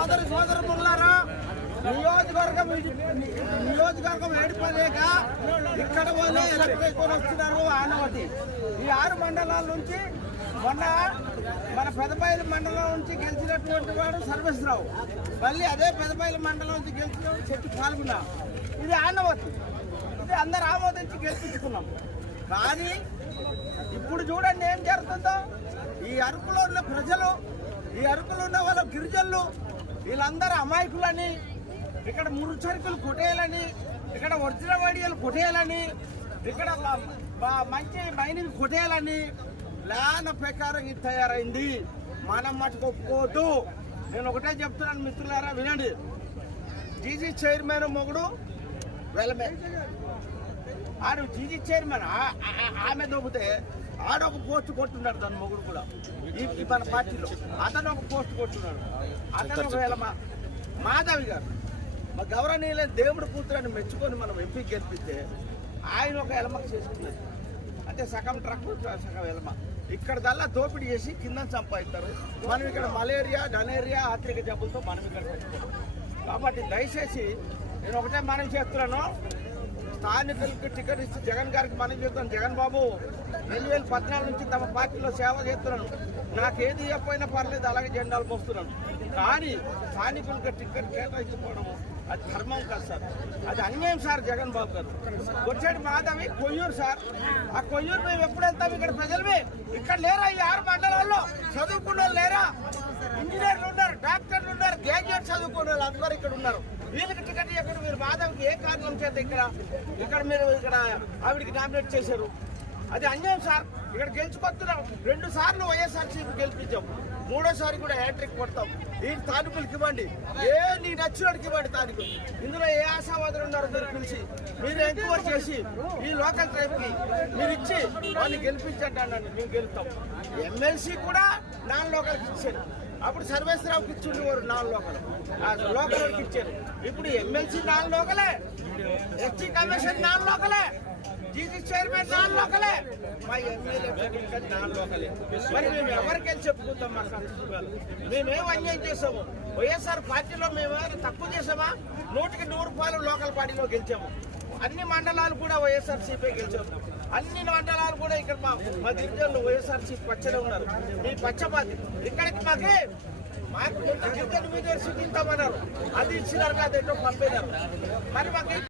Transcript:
సోదరి సోదరులారా నియోజకవర్గం నియోజకవర్గం ఏడిపోలేక ఇక్కడ వాళ్ళు ఎలక్ట్రిక్ వచ్చినారు ఆనవతి ఈ ఆరు మండలాల నుంచి మొన్న మన పెదపల్లి మండలం నుంచి గెలిచినటువంటి వాడు సర్వేశ్వరరావు. మళ్ళీ అదే పెదపల్లి మండలం నుంచి గెలిచిన చెట్టు పాల్గొన్నా. ఇది ఆనవతి ఇది అందరు ఆమోదించి గెలిపించుకున్నాం. కానీ ఇప్పుడు చూడండి ఏం జరుగుతుందో. ఈ అరకులో ఉన్న ప్రజలు ఈ అరకులో ఉన్న వాళ్ళ గిరిజనులు వీళ్ళందరూ అమాయకులని ఇక్కడ మురుచరికలు కొట్టేయాలని ఇక్కడ ఒరిజినల్ వడియలు కొట్టేయాలని ఇక్కడ మంచి మైనింగ్ కొట్టేయాలని ప్లాన్ ప్రకారం ఇది తయారైంది. మనం మటుకు ఒప్పుకోవద్దు. నేను ఒకటే చెప్తున్నాను మిత్రులారా వినండి. జీజీ చైర్మన్ మొగుడు వెళ్ళమే ఆడు జీజీ చైర్మన్ ఆమె దొబ్బితే ఆడొక పోస్ట్ కొట్టున్నాడు దాని మొగుడు కూడా. ఈ మన పార్టీలో. అతను ఒక పోస్ట్ కొట్టున్నాడు. అతను ఒకవేళ మా మాధవి గారు మా గౌరవనీయులైన దేవుడు కూతురని మెచ్చుకొని మనం ఎంపీ గెలిపిస్తే ఆయన ఒక ఎలమకు చేసుకున్నది. అంటే సగం ట్రక్ సగం ఎలమ. ఇక్కడ దల్లా దోపిడీ చేసి కింద సంపాదిస్తారు. మనం ఇక్కడ మలేరియా డనేరియా ఆత్రిక జబ్బులతో మనం ఇక్కడ కాబట్టి దయచేసి నేను ఒకటే మనం చేస్తున్నాను. స్థానికులకు టికెట్ ఇచ్చి జగన్ గారికి మనం చెప్తాను జగన్ బాబు రెండు వేల పద్నాలుగు నుంచి తమ పార్టీలో సేవ చేస్తున్నాను నాకేది చెప్పైనా పర్లేదు అలాగే జెండాలు పోస్తున్నాను కానీ స్థానికులకి టికెట్ కేటాయించుకోవడం అది ధర్మం కాదు సార్. అది అన్యాయం సార్ జగన్ బాబు గారు. వచ్చేటి మాధవి కొయ్యూరు సార్. ఆ కొయ్యూరు మేము ఎప్పుడు వెళ్తాం ఇక్కడ ప్రజలమే ఇక్కడ లేరా ఈ ఆరు మండలాల్లో? చదువుకున్న లేరా? ఇంజనీర్లు ఉన్నారు డాక్టర్లు ఉన్నారు గ్రాడ్యుయేట్ చదువుకున్న వాళ్ళు అందరూ ఇక్కడ ఉన్నారు. వీళ్ళకి టికెట్ ఇక్కడ మీరు మాధవ్కి ఏ కారణం చేత ఇక్కడ ఇక్కడ మీరు ఇక్కడ ఆవిడకి నామినేట్ చేశారు? అది అన్యాయం సార్. ఇక్కడ గెలుచుకొస్తున్నాం. రెండు సార్లు వైఎస్ఆర్సీపీ గెలిపించాం. మూడోసారి కూడా హ్యాట్రిక్ కొడతాం. ఈ తానుకులకి ఇవ్వండి. ఏ నీ నచ్చినడికి ఇవ్వండి స్థానికులు ఇందులో ఏ ఆశావాదులు ఉన్నారో మీరు పిలిచి మీరు ఎంక్వైరీ చేసి ఈ లోకల్ ట్రైబ్కి మీరు ఇచ్చి వాళ్ళు గెలిపించండి అన్నాను మేము గెలుస్తాం. ఎమ్మెల్సీ కూడా నాన్ లోకల్కి ఇచ్చాను అప్పుడు సర్వేశ్వరరావు ఇచ్చి ఉండేవారు నాలుగు లోకల్. లోకల్కి లోకల్ ఇచ్చారు? ఇప్పుడు ఎమ్మెల్సీ నాలుగు లోకలే. ఎస్టీ కమిషన్ నాలుగు లోకలే. జీజీ చైర్మన్ నాలుగు లోకలే. మా ఎమ్మెల్యే నాలుగు లోకలే. మరి మేము ఎవరికెళ్ళి చెప్పుకుంటాం మా మేమేం అన్యాయం చేసాము? వైఎస్ఆర్ పార్టీలో మేము తక్కువ చేసామా? నూటికి నూరు రూపాయలు లోకల్ పార్టీలో గెలిచాము. అన్ని మండలాలు కూడా వైఎస్ఆర్ సిపి గెలిచాము. అన్ని మండలాలు కూడా ఇక్కడ మా మా గిరిజనులు వైఎస్ఆర్సీ పచ్చలో ఉన్నారు. మీ పచ్చపాతి ఇక్కడికి మాకే మాకు గిరిజన మీద సిటీ అది ఇచ్చినారు కాదు ఎటో పంపేదారు మరి మాకు